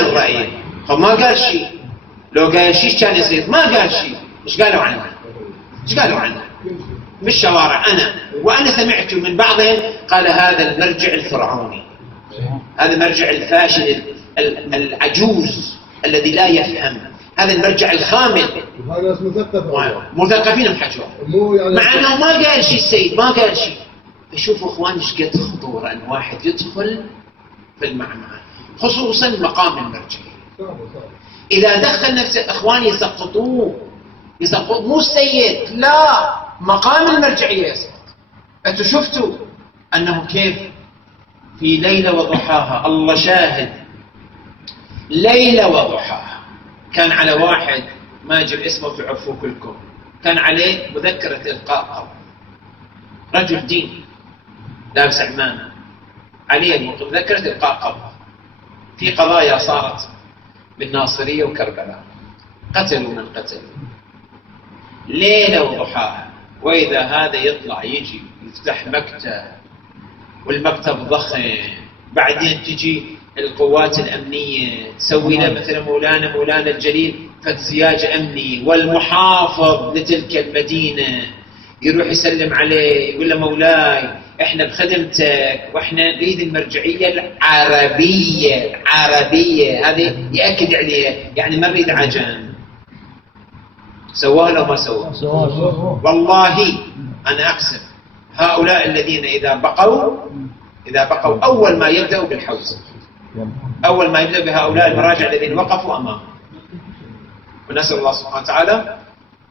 الرأي. فما قال شيء. لو قال شيء كان يصير. ما قال شيء. ايش قالوا عنه؟ ايش قالوا عنه؟ بالشوارع وأنا سمعت من بعضهم قال هذا المرجع الفرعوني، هذا المرجع الفاشل العجوز الذي لا يفهم، هذا المرجع الخامل. هذا مثقفين بحجوه مع أنه ما قال شيء السيد، ما قال شيء. فشوفوا إخوان إيش قد خطورة أن واحد يدخل في المعمعة، خصوصا مقام المرجعية. إذا دخل نفسه إخوان يسقطوه، مو السيد، لا، مقام المرجعية يسقط. أنتوا شفتوا أنه كيف في ليلة وضحاها، الله شاهد، ليلة وضحاها، كان على واحد ما أجيب اسمه تعرفوه كلكم، كان عليه مذكرة إلقاء قبض، رجل دين لابس عمامة، عليه مذكرة إلقاء قبض في قضايا صارت بالناصرية وكربلاء، قتلوا من قتل، ليلة وضحاها. وإذا هذا يطلع يجي يفتح مكتب، والمكتب ضخم، بعدين تجي القوات الأمنية تسوي له مثل مولانا الجليل فزياج أمني، والمحافظ لتلك المدينة يروح يسلم عليه يقول له مولاي احنا بخدمتك واحنا نريد المرجعية العربية، هذه يأكد عليها، يعني ما نريد عجم. سواه لو ما سواه؟ والله أنا أقسم هؤلاء الذين إذا بقوا أول ما يبدأوا بالحوزة، أول ما يبدأ بهؤلاء المراجع الذين وقفوا أمامه. ونسأل الله سبحانه وتعالى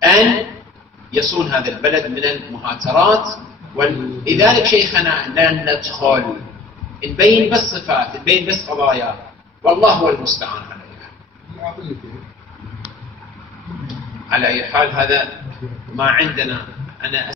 أن يصون هذا البلد من المهاترات. ولذلك شيخنا لن ندخل نبين بس صفات، نبين بس قضايا، والله هو المستعان عليها. على أي حال هذا ما عندنا. أنا